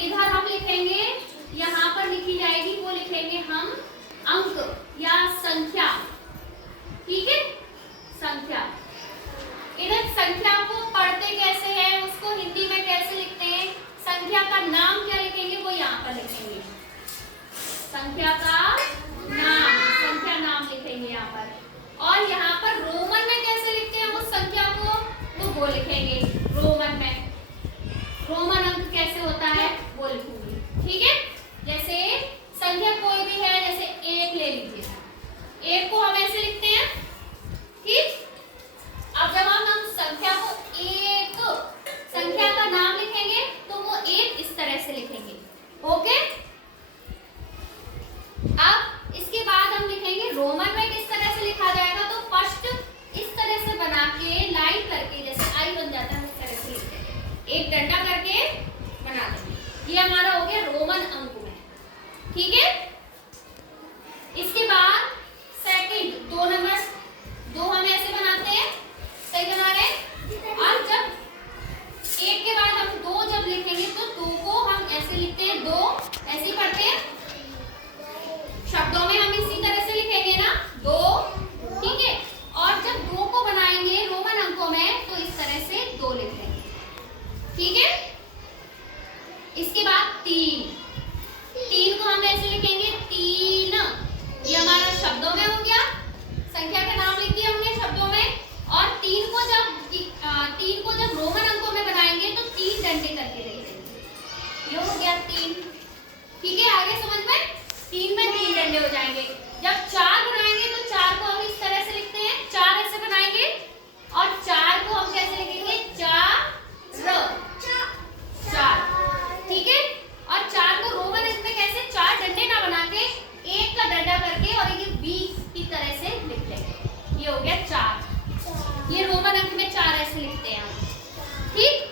इधर हम लिखेंगे, यहाँ पर लिखी जाएगी, वो लिखेंगे हम अंक या संख्या। ठीक है, संख्या। इधर संख्या को पढ़ते कैसे हैं, उसको हिंदी में कैसे लिखते हैं, संख्या का नाम क्या लिखेंगे वो यहाँ पर लिखेंगे। संख्या का नाम, संख्या नाम लिखेंगे यहाँ पर। और यहाँ पर रोमन में कैसे लिखते हैं उस संख्या को, तो वो लिखेंगे रोमन में। रोमन अंक कैसे होता है वो लिखूंगी। ठीक है, जैसे संख्या कोई भी है, जैसे 1 ले लीजिए, 1 को हम ऐसे लिखते हैं। ठीक, अब जब हम संख्या को एक संख्या का नाम लिखेंगे तो वो 1 इस तरह से लिखेंगे। ओके, अब इसके बाद हम लिखेंगे रोमन में किस तरह से लिखा जाएगा, तो फर्स्ट इस तरह से बना के लाइन करके, जैसे आई बन जाता है उस तरह से लिखते हैं, एक डंडा करके बना देंगे। ये हमारा हो गया रोमन अंक में। ठीक है, इसके बाद सेकंड 2 नंबर, 2 हम ऐसे बनाते हैं, सही बना रहे हैं। और जब 1 के बाद हम 2 जब लिखेंगे तो 2 को हम ऐसे लिखते हैं, 2 ऐसे ही पढ़ते हैं। शब्दों में हम इसी तरह से लिखेंगे ना, 2। ठीक है, और जब 2 को बनाएंगे रोमन अंकों में तो इस तरह से 2 लिखेंगे। ठीक है, इसके बाद 3 को हम ऐसे लिखेंगे 3। ये हमारा शब्दों में हो गया, संख्या का नाम लिख दिया हमने शब्दों में। और 3 को जब रोमन अंकों में बनाएंगे तो 3 डंडे करके लिखेंगे। ये हो गया 3। ठीक है, आगे समझ में, 3 में 3 डंडे हो जाएंगे। जब 4 बनाएंगे तो 4 को हम इस तरह से लिखते हैं, 4 ऐसे बनाएंगे। और 4 को हम कैसे लिखेंगे, 4। ठीक है, और 4 को रोमन अंक में कैसे, 4 डंडे ना बना के 1 का डंडा करके और ये 20 की तरह से लिख लेंगे। ये हो गया 4। ये रोमन अंक में 4 ऐसे लिखते हैं हम। ठीक,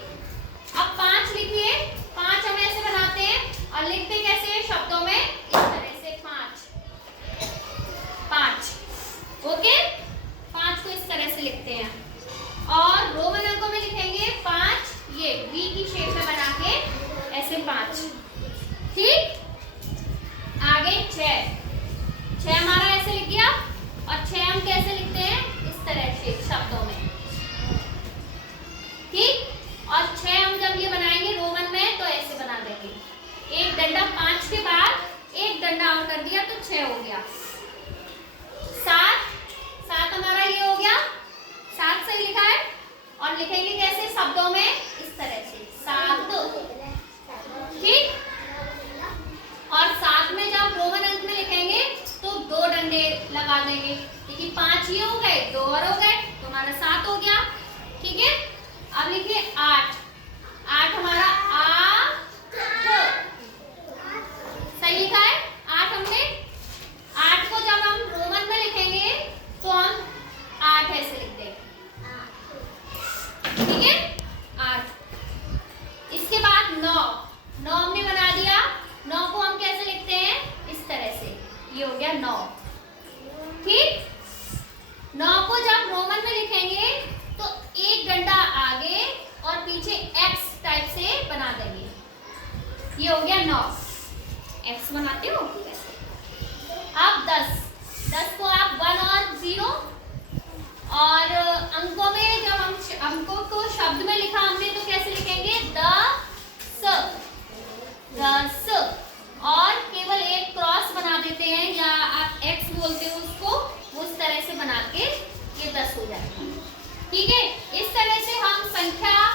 अब 5 लिखिए, 5 हम ऐसे बनाते हैं और लिखते कैसे हैं शब्दों में, इस तरह से 5। ओके, 5 को इस तरह से लिखते हैं। और रोमन अंकों में लिखेंगे 5, ये वी की शेप में बना के ऐसे 5। ठीक, आगे 6 हमारा ऐसे लिख गया। और 6 हम कैसे लिखते हैं, इस तरह से शब्दों में। ठीक, और 6 हम जब ये बनाएंगे रोमन में तो ऐसे बना देंगे, एक डंडा, 5 के बाद एक डंडा और कर दिया तो 6 हो गया। 7 हमारा ये हो गया, 7 सही लिखा है। और लिखेंगे कैसे शब्दों में, इस तरह से 7। ठीक, और 7 में जब रोमन अंक में लिखेंगे तो 2 डंडे लगा देंगे, क्योंकि 5 ये हो गए, 2 और हो गए तो हमारा 7 हो गया। ठीक है, अब लिखिए 8 हमारा 8 सही लिखा है। 8 हमने, 8 को जब हम रोमन में लिखेंगे तो हम 8 ऐसे लिख देंगे। ठीक है, 8। इसके बाद 9 हमने बना दिया। 9 को हम कैसे लिखते हैं, इस तरह से, ये हो गया 9। ठीक, 9 को जब रोमन में लिखेंगे तो एक डंडा आगे और पीछे एक्स टाइप से बना देंगे। ये हो गया 9, एक्स बनाते हो वैसे। अब 10 को आप 1 और 0। और अंकों में जब हम अंकों को शब्द में लिखा हमने तो कैसे लिखेंगे, 10। और केवल एक क्रॉस बना देते हैं, या आप एक्स बोलते हो उसको, उस तरह से बना के ये 10 हो जाएगा। ठीक है, इस तरह से हम संख्या